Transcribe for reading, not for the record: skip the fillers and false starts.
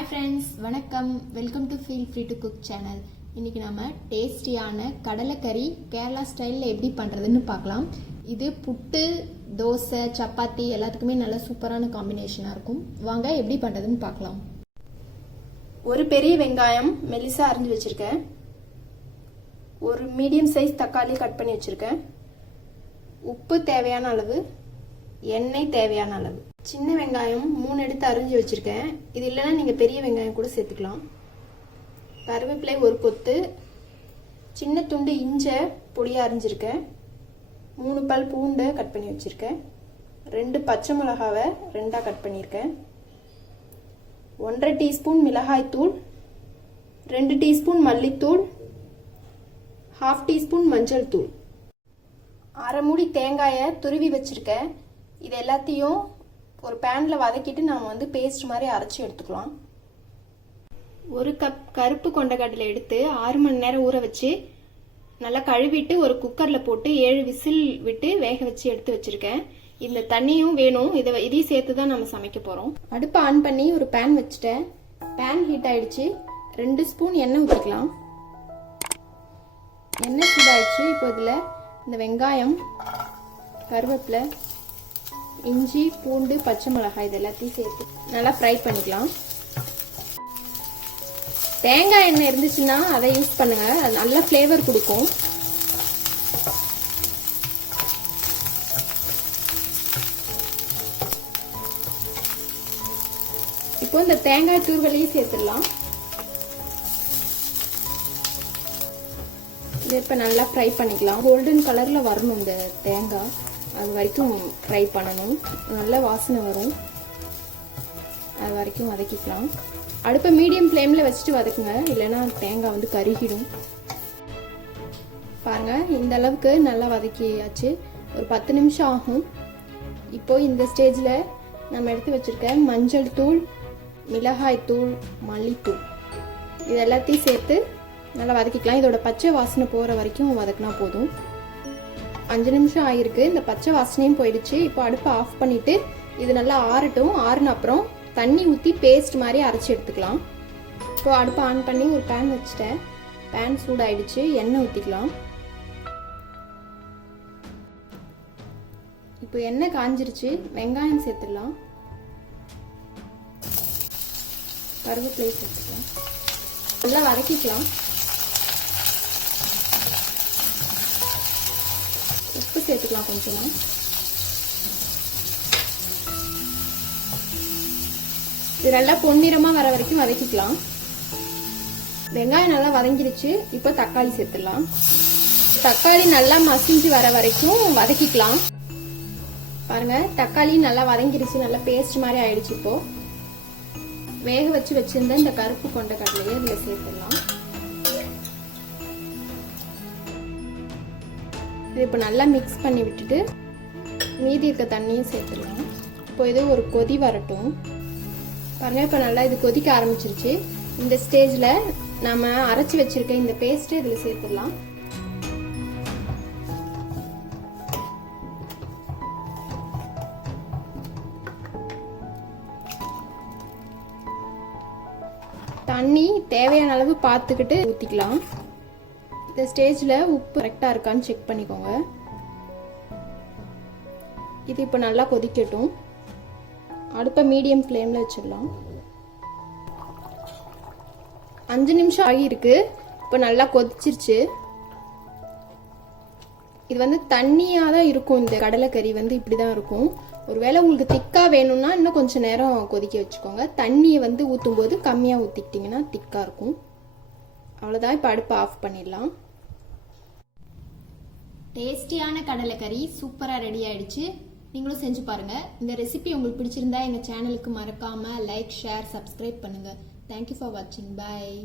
Hi friends, வணக்கம். Welcome to feel free to cook channel. இன்னைக்கு நம்ம டேஸ்டியான கடலைக்கறி கேரளா ஸ்டைலில் எப்படி பண்ணுறதுன்னு பார்க்கலாம். இது புட்டு, தோசை, சப்பாத்தி எல்லாத்துக்குமே நல்ல சூப்பரான காம்பினேஷனாக இருக்கும். வாங்க எப்படி பண்ணுறதுன்னு பார்க்கலாம். ஒரு பெரிய வெங்காயம் மெலிசா அரிஞ்சு வச்சுருக்கேன். ஒரு மீடியம் சைஸ் தக்காளி கட் பண்ணி வச்சுருக்கேன். உப்பு தேவையான அளவு, எண்ணெய் தேவையான அளவு. சின்ன வெங்காயம் 3 எடுத்து அரிஞ்சு வச்சிருக்கேன். இது இல்லைன்னா நீங்கள் பெரிய வெங்காயம் கூட சேர்த்துக்கலாம். கருவேப்பிலை ஒரு கொத்து, சின்ன துண்டு இஞ்சை பொடியாக அரிஞ்சிருக்கேன். 3 பல் பூண்டை கட் பண்ணி வச்சுருக்கேன். 2 பச்சை மிளகாவை 2ஆக கட் பண்ணியிருக்கேன். 1.5 டீஸ்பூன் மிளகாய்த்தூள், 2 டீஸ்பூன் மல்லித்தூள், 1/2 டீஸ்பூன் மஞ்சள் தூள், அரை மூடி தேங்காயை துருவி வச்சுருக்கேன். இது எல்லாத்தையும் ஒரு பேனில் வதக்கிட்டு நாம் பேஸ்ட் மாதிரி அரைச்சி எடுத்துக்கலாம். 1 கப் கருப்பு கொண்டக்கடலை எடுத்து 6 மணி நேரம் ஊற வச்சு நல்லா கழுவிட்டு ஒரு குக்கரில் போட்டு 7 விசில் விட்டு வேக வச்சு எடுத்து வச்சுருக்கேன். இந்த தண்ணியும் வேணும், இதையும் சேர்த்து தான் நம்ம சமைக்க போகிறோம். அடுப்பை ஆன் பண்ணி ஒரு பேன் வச்சுட்டேன். பேன் ஹீட் ஆகிடுச்சு. 2 ஸ்பூன் எண்ணெய் ஊற்றிக்கலாம். எண்ணெய் சூடாகிடுச்சு. இப்போ இதில் இந்த வெங்காயம், கருவேப்பிலை, இஞ்சி, பூண்டு, பச்சை மிளகாய் இது எல்லாத்தையும் சேர்த்து நல்லா ஃப்ரை பண்ணிக்கலாம். தேங்காய் எண்ணெய் இருந்துச்சுன்னா அதை யூஸ் பண்ணுங்க, அது நல்ல ஃப்ளேவர் கொடுக்கும். இப்போ இந்த தேங்காய் தூர்களையும் சேர்த்துடலாம். இதை இப்போ நல்லா ஃப்ரை பண்ணிக்கலாம். கோல்டன் கலரில் வரணும் இந்த தேங்காய், அது வரைக்கும் ஃப்ரை பண்ணணும். நல்ல வாசனை வரும், அது வரைக்கும் வதக்கிக்கலாம். அடுப்பை மீடியம் ஃப்ளேமில் வச்சுட்டு வதக்குங்க, இல்லைன்னா தேங்காய் கருகிடும். பாருங்கள், இந்த அளவுக்கு நல்லா வதக்கியாச்சு. ஒரு 10 நிமிஷம் ஆகும். இப்போது இந்த ஸ்டேஜில் நம்ம எடுத்து வச்சுருக்க மஞ்சள் தூள், மிளகாய் தூள், மல்லித்தூள் இது எல்லாத்தையும் சேர்த்து நல்லா வதக்கிக்கலாம். இதோட பச்சை வாசனை போகிற வரைக்கும் வதக்கினா போதும். 5 நிமிஷம் ஆகிருக்கு. இந்த பச்சை வாசனையும் போயிடுச்சு. இப்போ அடுப்பை ஆஃப் பண்ணிவிட்டு இது நல்லா ஆறட்டும். ஆறுன அப்புறம் தண்ணி ஊற்றி பேஸ்ட் மாதிரி அரைச்சி எடுத்துக்கலாம். இப்போ அடுப்பை ஆன் பண்ணி ஒரு பேன் வச்சுட்டேன். பேன் சூடாயிடுச்சு. எண்ணெய் ஊற்றிக்கலாம். இப்போ எண்ணெய் காஞ்சிருச்சு. வெங்காயம் சேர்த்துடலாம். கருவேப்பிலை சேர்த்துக்கலாம். நல்லா வதக்கிக்கலாம். உப்பு சேர்த்துக்கலாம் கொஞ்சமா. இது நல்லா பொன்னிறமா வர வரைக்கும் வதக்கிக்கலாம். வெங்காயம் நல்லா வதங்கிருச்சு. இப்போ தக்காளி சேர்த்துடலாம். தக்காளி நல்லா மசிஞ்சு வர வரைக்கும் வதக்கிக்கலாம். பாருங்க, தக்காளி நல்லா வதங்கிருச்சு. நல்லா பேஸ்ட் மாதிரி ஆயிடுச்சு. இப்போ வேக வச்சிருந்த இந்த கருப்பு கொண்ட கடலையை இதில் சேர்த்துடலாம். இது இப்போ நல்லா மிக்ஸ் பண்ணி விட்டுட்டு மீதி இருக்க தண்ணியும் சேர்த்துடலாம். இப்போ இது ஒரு கொதி வரட்டும். பாருங்கள், இப்போ நல்லா இது கொதிக்க ஆரம்பிச்சிருச்சு. இந்த ஸ்டேஜில் நம்ம அரைச்சி வச்சிருக்க இந்த பேஸ்ட்டு இதில் சேர்த்துடலாம். தண்ணி தேவையான அளவு பார்த்துக்கிட்டு ஊற்றிக்கலாம். இந்த ஸ்டேஜில் உப்பு கரெக்டாக இருக்கான்னு செக் பண்ணிக்கோங்க. இது இப்போ நல்லா கொதிக்கட்டும். அடுப்பை மீடியம் ஃப்ளேமில் வச்சிடலாம். 5 நிமிஷம் ஆகியிருக்கு. இப்போ நல்லா கொதிச்சிருச்சு. இது தண்ணியாக தான் இருக்கும். இந்த கடலைக்கறி இப்படி தான் இருக்கும். ஒருவேளை உங்களுக்கு திக்காக வேணும்னா இன்னும் கொஞ்சம் நேரம் கொதிக்க வச்சுக்கோங்க. தண்ணியை ஊற்றும் போது கம்மியாக ஊற்றிக்கிட்டிங்கன்னா திக்காக இருக்கும். அவ்வளோதான். இப்போ அடுப்பை ஆஃப் பண்ணிடலாம். டேஸ்டியான கடலைக்கறி சூப்பராக ரெடி ஆயிடுச்சு. நீங்களும் செஞ்சு பாருங்க. இந்த ரெசிபி உங்களுக்கு பிடிச்சிருந்தா எங்கள் சேனலுக்கு மறக்காமல் லைக், ஷேர், சப்ஸ்கிரைப் பண்ணுங்கள். தேங்க்யூ ஃபார் வாட்சிங். பாய்.